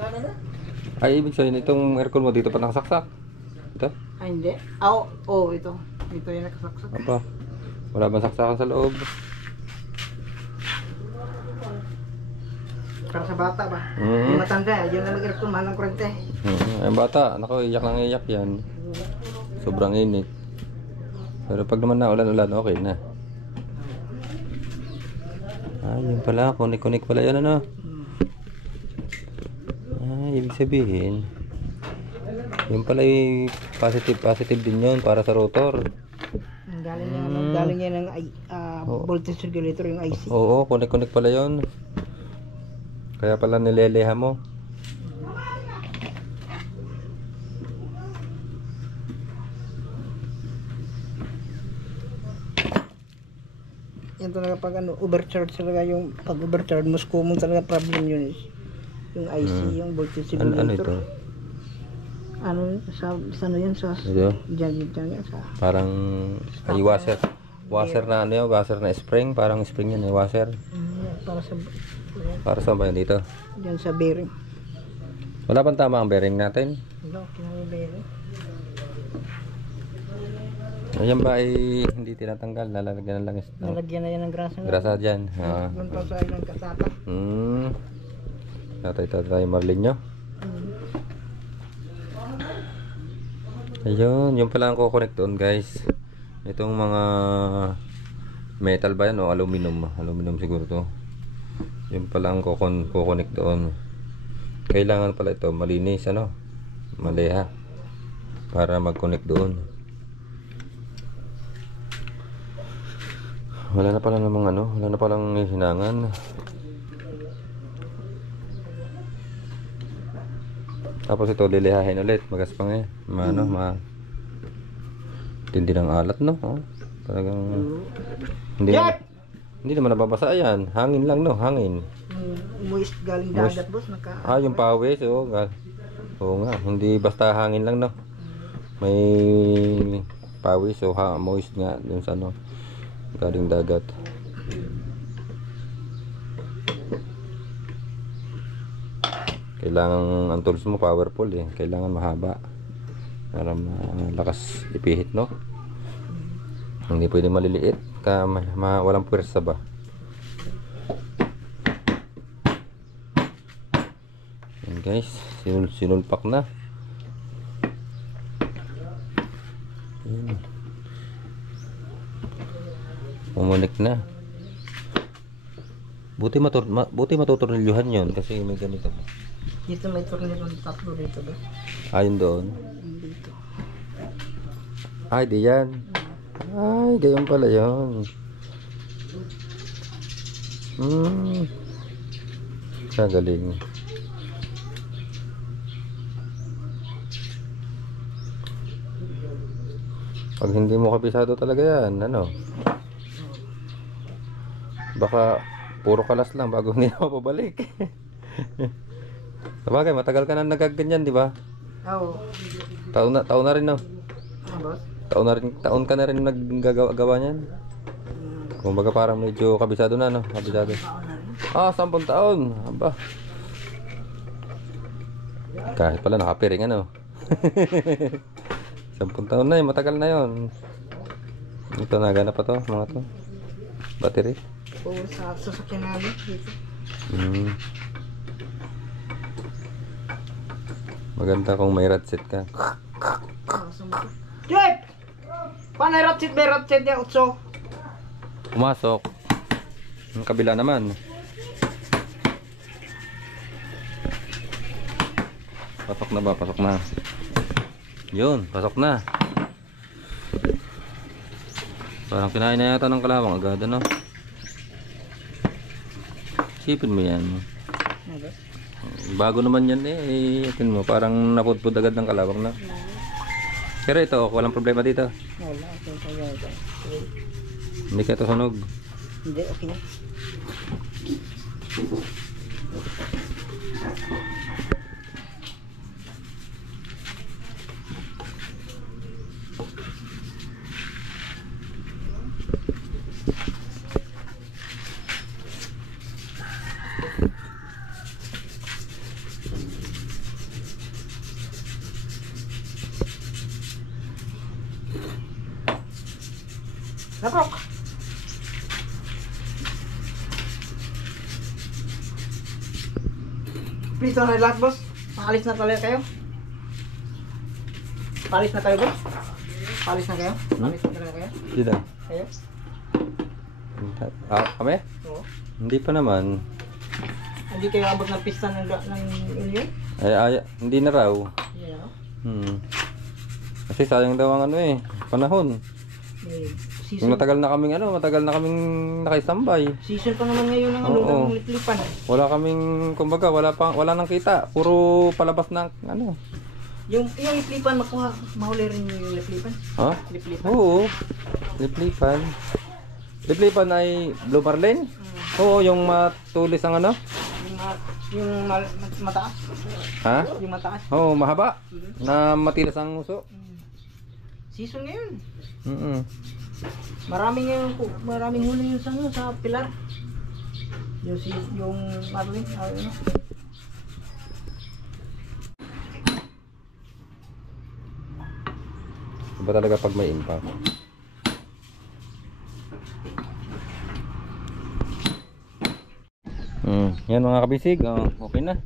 Ay, ibig sabihin itong aircon mo dito pa nakasaksak. Ito? Ay, hindi. Oo, ito. Ito yung nakasaksak. Apa? Wala bang saksakan sa loob? Para sa bata ba? Mm. Yung matanda, yun na mag-aircon, mahal ng kurente. Ang bata, nako, iyak lang iyak yan. Sobrang init. Pero pag naman na ulan-ulan, okay na. Yun pala, kunik-kunik pala yun, ano? Ibig sabihin, yun pala yung positive din yun para sa rotor. Galing yan ng voltage regulator, yung IC. Oo, kunik-kunik pala yun. Kaya pala nileleha mo. Yan talaga pag overcharge talaga yung pag overcharge mas common talaga problem yun is yung IC, yung voltage regulator. Ano ito? Ano sa ano yan sa Ito? diyan sa Parang ay washer na ano yun, washer na spring, parang spring yan, washer. Para sa ba yun dito? Diyan sa bearing. Wala bang tama ang bearing natin? Wala, kinang bearing. Ayan ba ay hindi tinatanggal, lalagyan na lang Nalagyan na yan ng grasa. grasa dyan. Doon pa sa ilang kasata. Tatay marlin nyo. Ayun, yung pala ang kukonect doon guys. Itong mga metal ba yan o aluminum? Aluminum siguro to. Yung pala ang kukonect doon. Kailangan pala ito malinis, ano? Maleha. Para mag-connect doon. Wala na pala namang ano, wala na palang hinangan. Tapos ito lilihahin ulit, magaspang eh. Tindi ng alat, no? Talagang hindi naman nababasa yan. Hangin lang, no? Hangin. Moist galing dagat, boss. Yung pawis, oo nga, hindi basta hangin lang, no? May pawis, moist nga dun sa ano, galing dagat. Kailangan ang tools mo powerful eh. Kailangan mahaba para malakas ipihit, no? Hindi pwede maliliit walang pwersa ba. Yan guys, sinulpak na. Umunik na. Buti matuturnilyohan yon kasi may ganito. Dito may tornilyo tatlo dito ba? Ayun doon. Dito. Ay, di yan. Ay, gayon pala yun. Galing. Pag hindi mo kabisado talaga yan, ano? Baka puro kalas lang bago hindi na mapabalik. Sabagay, matagal ka na nagaganyan, di ba? Oo. Taon na rin, no? Boss? Taon ka na rin naggagawa niyan. Kumbaga parang medyo kabisado na, no? Kabisado. 10 taon. Aba. Kahit pala nakapiring, ano? 10 taon na yun, matagal na yun. Ito, nagana pa to, mga to. Battery. Oo, sa sasakyan namin dito. Maganda kung may ratchet ka. Jeep! Paano yung ratchet ba? Ratchet niya, utso. Pumasok. Ang kabila naman. Pasok na ba? Pasok na. Yun, pasok na. Parang kinain na yata ng kalawang agad, ano? Sipin mo yan. Bago naman yan eh. Itin mo, parang napudpud agad ng kalawang na. Pero ito, walang problema dito. Wala, okay. Hindi ka ito sunog. Hindi, okay. Naprok. Please, na lahat, boss. Paalis na talaga kayo. Paalis na kayo, boss. Paalis na kayo. Paalis na talaga kayo. Sino? Kayo? Kami? Oo. Hindi pa naman. Hindi kayo abot ng pista ng ilyon? Hindi na raw. Yeah. Kasi sayang daw ang panahon. Season. Matagal na kaming nakaisambay. Season pa naman ngayon ng ng liplipan. Wala kaming, kumbaga, wala nang kita. Puro palabas ng Yung liplipan makuha, mahuli rin yung liplipan. Ha? Liplipan. Oo. Liplipan. Liplipan ay Blue Marlin? Oo, yung matulis ang Yung mataas. Ha? Yung mataas. Oo, mahaba. Na matilas ang uso. Season ngayon. Maraming huli yung sa pilar. Yung marlin, Iba talaga pag may impact. Yan mga kabisig, okay na.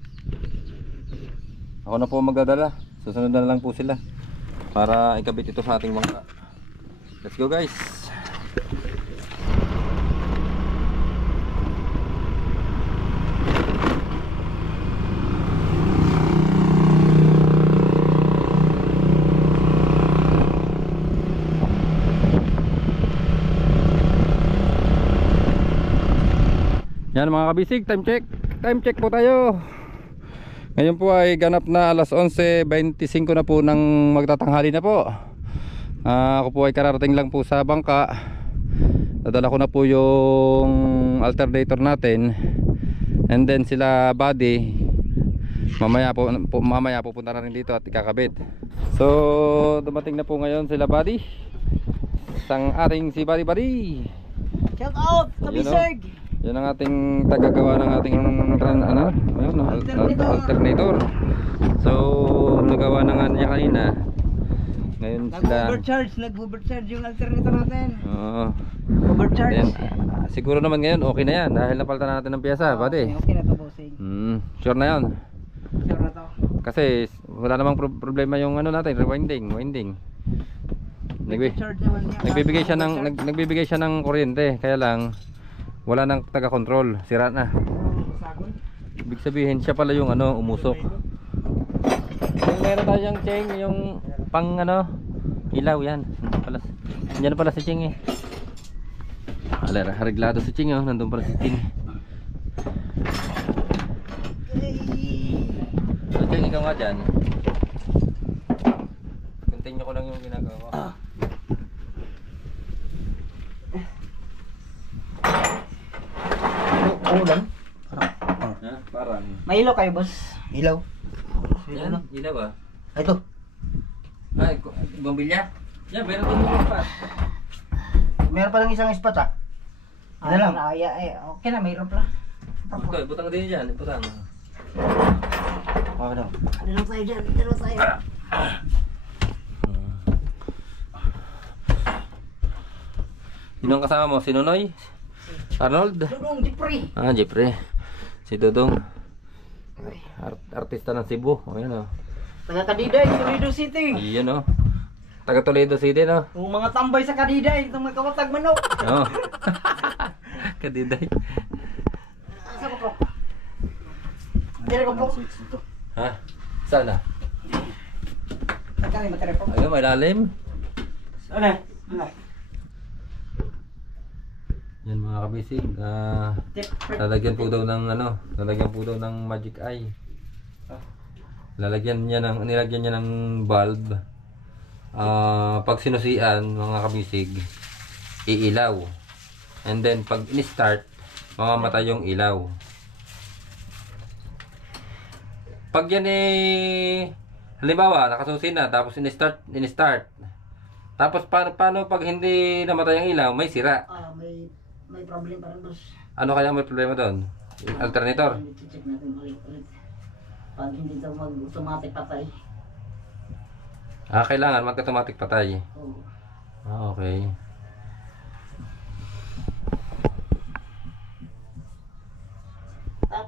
Ako na po magdadala. Susunod na lang po sila para ikabit ito sa ating bangka. Let's go guys. Yan mga kabisig, time check po tayo. Ngayon po ay ganap na alas 11:25 na po ng magtatanghali na po. Ako po ay kararating lang po sa bangka. Nadala ko na po yung alternator natin. And then sila Buddy, mamaya pupunta na rin dito at ikakabit. So dumating na po ngayon sila Buddy. Sang ating si Buddy. Shout out, kabisig. Yan ang ating tagagawa ng ating alternator. So nagawa na nga niya kanina. Ngayon sila nag-overcharge yung alternator natin. Oo. Overcharge. Siguro naman ngayon okay na yan dahil napalitan na natin ng piyesa, Buddy. Okay na to, bossing. Sure na yan. Sure na to. Kasi wala namang problema yung natin, winding. Nagbibigay siya ng kuryente, kaya lang wala nang taga-control, sira na. Ibig sabihin siya pala yung umusok. Meron tayong chain, yung pang ilaw yan. Nandiyan pala si Ching eh. Reglado si Ching nandun pala si Ching. So Ching, ikaw nga dyan. Continue ko lang yung ginagawa. Ulan? Parang. May ilaw kayo, boss? Ilaw. Yan, ilaw ba? Ito. Ay, bombilya? Yan, meron din yung spot. Meron pa lang isang spot Ano lang? Okay na, mayroon pala. Ito, butang din dyan, butang. Okay daw. Ano lang tayo dyan? Ano tayo? Sinong kasama mo? Si Nonoy? Arnold? Dudong, Jeffrey. Jeffrey. Si Dudong. Artista ng Cebu. Ayan Taga Kadiday, Toledo City. Iyan Taga Toledo City Yung mga tambay sa Kadiday, itong mga kawatag manok. Kadiday. Asa ko po? Dire ko po. Ha? Sana? Nagkali materi po. Ayun, malalim. Ano? Yan mga kabisig, lalagyan po daw ng magic eye. Nilagyan niya ng bulb. Pag sinusian mga kabisig, iilaw. And then pag in-start, mamamatay yung ilaw. Pag yan halimbawa nakasusi na tapos in-start. Tapos paano pag hindi namatay ang ilaw, may sira. May problem pa rin, boss. Ano kaya may problema doon? Alternator? Check natin ulit. Pag hindi daw mag-automatic patay. Kailangan mag-automatic patay. Oo. Okay.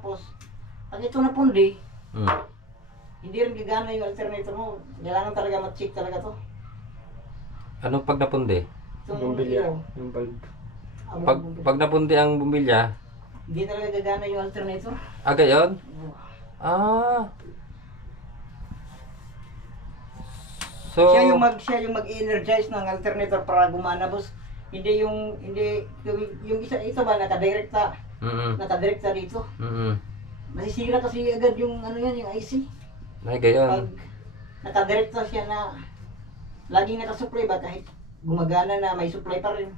Tapos, pag ito na pundi, Hmm. hindi rin gagana yung alternator mo. Kailangan talaga ma-check talaga to. Anong pag napundi? Itong Bumbilya. ilaw. Yung bulb. Pag napundi ang bumbilya, Hindi talaga gagana yung alternator. gayon? Ah. So, Siya yung mag-energize ng alternator para gumana, boss. Hindi yung isa ito ba naka-directa dito. Masisira kasi agad yung ano yan, yung IC. Ay, gayon. Pag naka-directa siya na laging naka-supply ba kahit gumagana na may supply pa rin.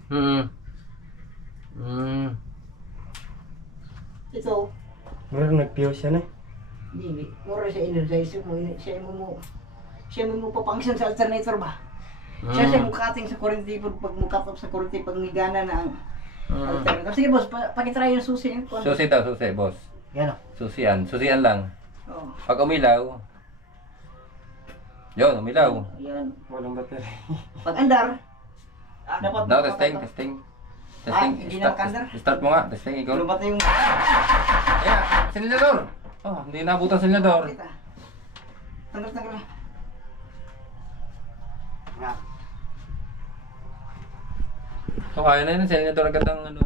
Ito, Meron nag-fuse yan eh. hindi. Mura siya energizer mo. Siya mo papangisan sa alternator ba? Siya mo cutting sa kurente pag mukat up sa kurente pag nigana na ang alternator. Sige boss, pakitry yung susi. Susi daw, susi, boss. Yan o. Susian lang. Oh. Pag umilaw, yun, umilaw. Yan. Walang battery. Pag andar, dapat Now, testing. hindi na makandar. Start mo nga, testing, ikaw. Lubat na yung... Ayan, silyador. Oh, hindi nabutan silyador. Tanggal na. Nga. So, kaya na yun, silyador agad ang ano.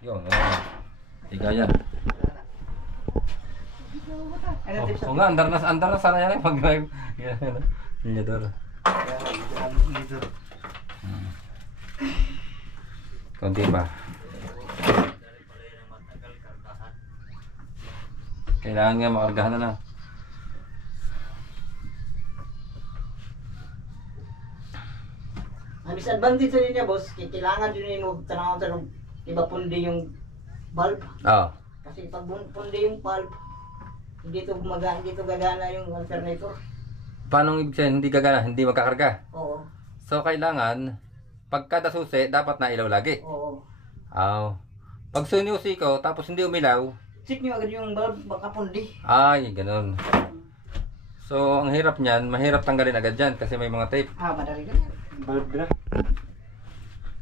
Yun, higa yan. Oo nga, andar na sana yan pag silyador. Konti pa. Kailangan nga makargahan na. Ang disadvantage din niya, boss, kailangan din mo tanong iba pundi yung bulb. Oo. Kasi pag pundi yung bulb, hindi to gagana yung alternator. Paano ibig sabihin, hindi gagana, hindi magkakarga? Oo. So, kailangan, pag kada susi, dapat na ilaw lagi. Oo. Pag sinusi ko, tapos hindi umilaw, Check nyo agad yung bulb, baka pundi. ay, ganun. So, ang hirap niyan, mahirap tanggalin agad yan kasi may mga tape. Madali ka yan. Bulb na.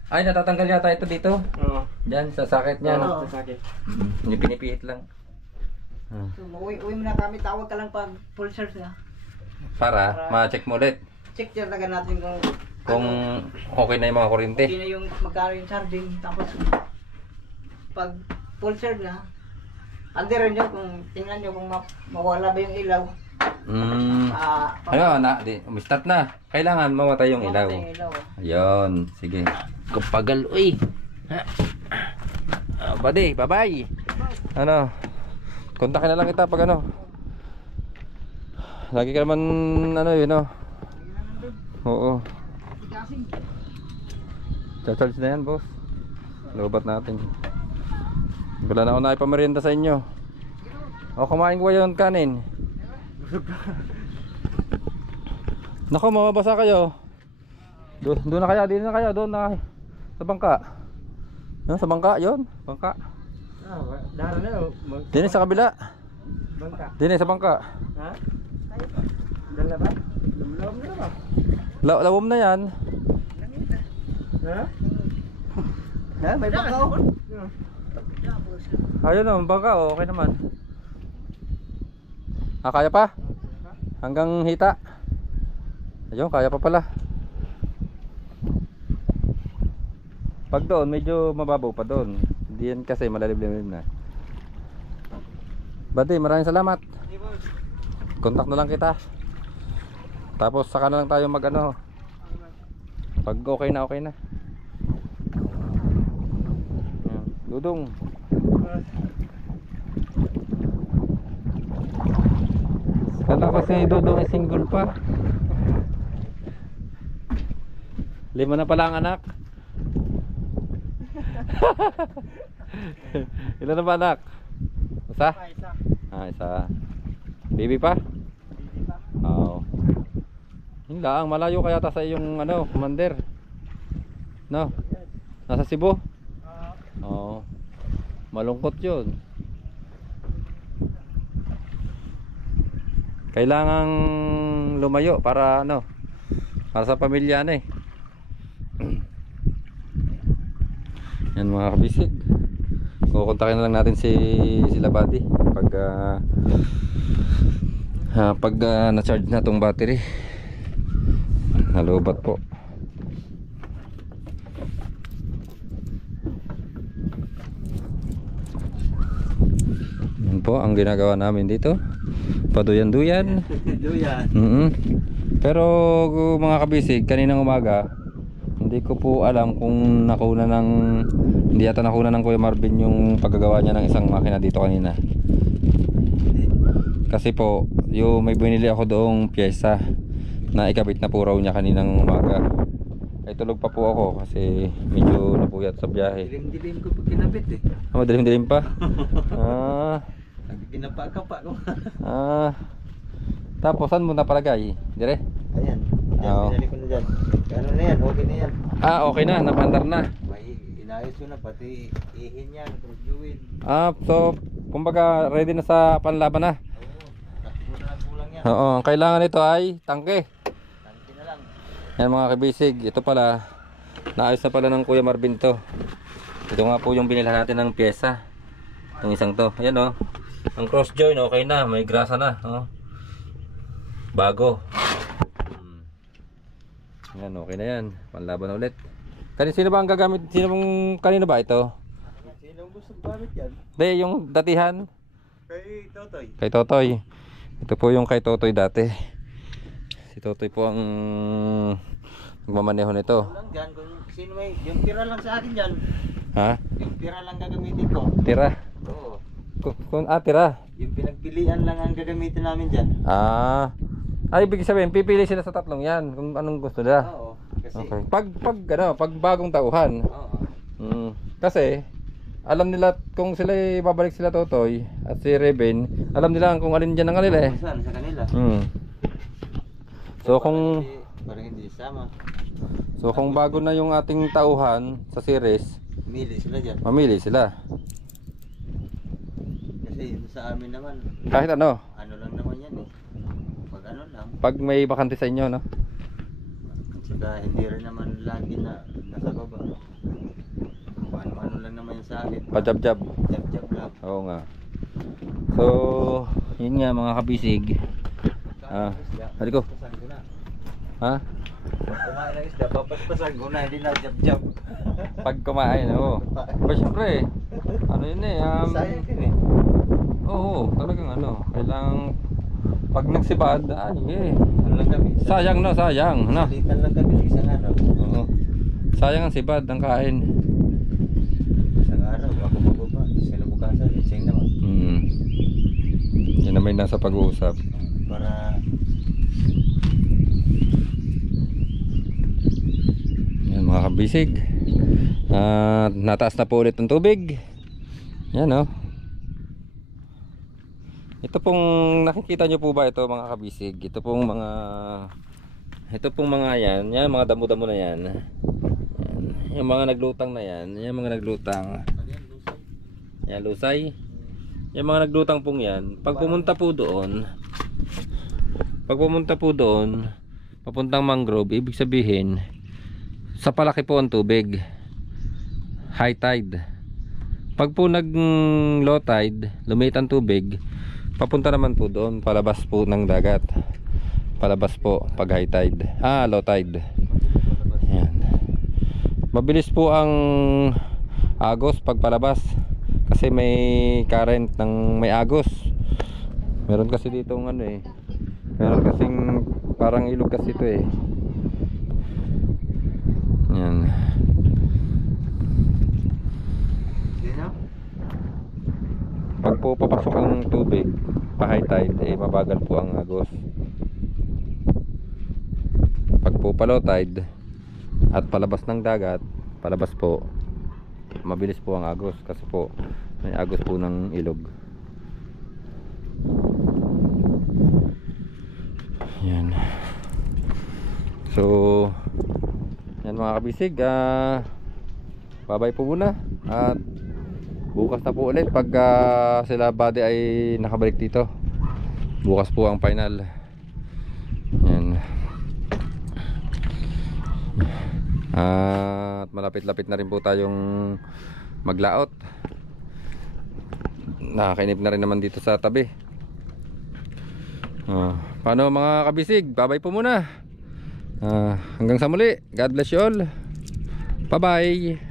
Ay, natatanggal yata ito dito. Oo. Diyan, sa socket niya. Oo. Sasakit. Hindi pinipihit lang. So, uwi mo na kami, tawag ka lang pag full charge na. Para ma-check mo ulit Check talaga natin kung okay na yung mga kuryente. okay na yung magkano yung charging. Tapos, pag full charge na, under nyo kung tingnan nyo kung mawala ba yung ilaw. Ayun, umistart na. Kailangan mamatay yung ilaw. Mamatay yung ilaw. Ayun, sige. Kapagal, uy. Buddy, bye-bye. Ano, kontakin na lang kita pag ano. Lagi ka naman, ano yun, no? Oo. Charge na yan, boss. Lobat natin. Wala na ako naipamerienda sa inyo. O, kumain ko yung kanin. Nako, mababasa kayo. Doon na kaya, din na kaya, doon na. Sa bangka. Sa bangka, yun. Bangka. Dara na. Din sa kabila. Bangka. Din sa bangka. Ha? Dala ba? Lumlom na ba? Lawom na yan. Ha? Ha? May baka ako. Ayun o, bangka o, okay naman. Kaya pa? Hanggang hita. Ayun, kaya pa pala. Pag doon, medyo mababaw pa doon. Hindi yan kasi malalim-lim na. Buddy, maraming salamat. Contact na lang kita. Tapos saka na lang tayo mag ano. Pag okay na, okay na. Ayan. Dudong. Kala kasi Dudong ay single pa. 5 na pala ang anak. Ilan na ba anak? Isa? Isa. Baby pa? Oo. Yun lang, malayo kaya ta sa iyong ano, commander. No? Nasa Cebu? Oo. Malungkot 'yun. Kailangang lumayo para ano? Para sa pamilya na eh. Yan mga kabisig. Kukontakin na lang natin sila buddy pag na-charge na tong battery. Nalobat po. Yan po ang ginagawa namin dito. Paduyan-duyan. Pero mga kabisig, kaninang umaga hindi ko po alam kung hindi yata nakuna ng Kuya Marvin yung paggagawa niya ng isang makina dito kanina. Kasi po yung may binili ako doong pyesa na ikabit na po raw niya kaninang umaga. Ay tulog pa po ako kasi medyo napuyat sa biyahe. Dilim-dilim ko pag kinabit eh. Madilim-dilim pa? Pinapakapa ko. Tapos saan mo napalagay? Dire? Ayan. Pinali ko na dyan. Ano na yan? Okay na yan. Okay na, napandar na. May inayos ko na pati ihin yan. Reviewin. So kumbaga ready na sa panlaban na. Takbo na lang kulang yan. Oo, ang kailangan nito ay tangke. Tangke na lang. Yan mga kabisig, ito pala naayos na pala ng Kuya Marvin to. Ito nga po yung binilhan natin ng pyesa. Yung isang to, ayan o. Ang cross joint okay na, may grasa na bago. Yan, okay na yan. Panlaban ulit. Sino ba ang gagamit? Kanino ba ito? Sinong gusto gamit yan? Hindi, yung datihan. Kay Totoy. Kay Totoy. Ito po yung kay Totoy dati. Si Totoy po ang magmamaneho nito. Lang dyan, kung sino may, yung tira lang sa akin dyan. Ha? Yung tira lang gagamitin ko. Tira? Oo. Tira? Yung pinagpilian lang ang gagamitin namin dyan. Ay, ibig sabihin, pipili sila sa tatlong yan kung anong gusto nila. Oo. Kasi, Okay. Pag bagong tauhan. oo. Kasi alam nila kung sila babalik sila Totoy at si Reben, alam nila kung alin diyan ang kanila eh. Saan sa kanila? So kung parang hindi sama. So kung bago na yung ating tauhan sa series, Mamili sila dyan. mamili sila. Kasi sa amin naman, Kahit ano, ano lang naman yan eh. Pag ano lang. pag may bakante sa inyo, no? Saka hindi rin naman lagi na nasa baba. Ano lang naman yung sa akin. Pajab-jab. Jab-jab lang. Oo nga. So, yun nga mga kabisig. Hali ko. Pasan ko na. Ha? Kumain ng isda, papaspasan ko na, hindi na jab-jab. Pag kumain, oo. Pero syempre, ano yun eh. Sayang din eh. Oo, talagang ano. Kailangang pag nagsibad, Ano lang kami? sayang no, sayang. No? Salitan lang kami ng isang araw. Oo. Sayang ang sibad, ang kain. Isang araw, ako bababa. Sila bukasan, isang naman. Yan na may nasa pag-uusap. Para Yan mga kabisig. Nataas na po ulit ng tubig. Yan o. Ito pong nakikita nyo po ba ito mga kabisig? Ito pong mga yan. Yan mga damo-damo na yan. Yan. Yung mga naglutang na yan. Yung mga naglutang. Yan lusay. Yung mga naglutang pong yan. Pag pumunta po doon, papuntang mangrove, ibig sabihin sa palaki po ang tubig. High tide. Pag po nag low tide, lumiit ang tubig, papunta naman po doon, palabas po ng dagat. Palabas po pag high tide. Low tide. Yan. Mabilis po ang agos pag palabas kasi may current ng may agos. Meron kasi dito ano eh. Meron kasing parang ilog kasi ito eh. Yan. Pag po papasok ang tubig pa high tide, mabagal po ang agos. Pag po pa low tide at palabas ng dagat, palabas po, mabilis po ang agos kasi po may agos po ng ilog. Yan. So yan mga kabisig, babay po muna at bukas na po ulit pag sila buddy ay nakabalik dito. Bukas po ang final. Yan. At malapit-lapit na rin po tayong maglaot. Nakakinip na rin naman dito sa tabi. Paano mga kabisig? Bye-bye po muna. Hanggang sa muli. God bless you all. Bye-bye.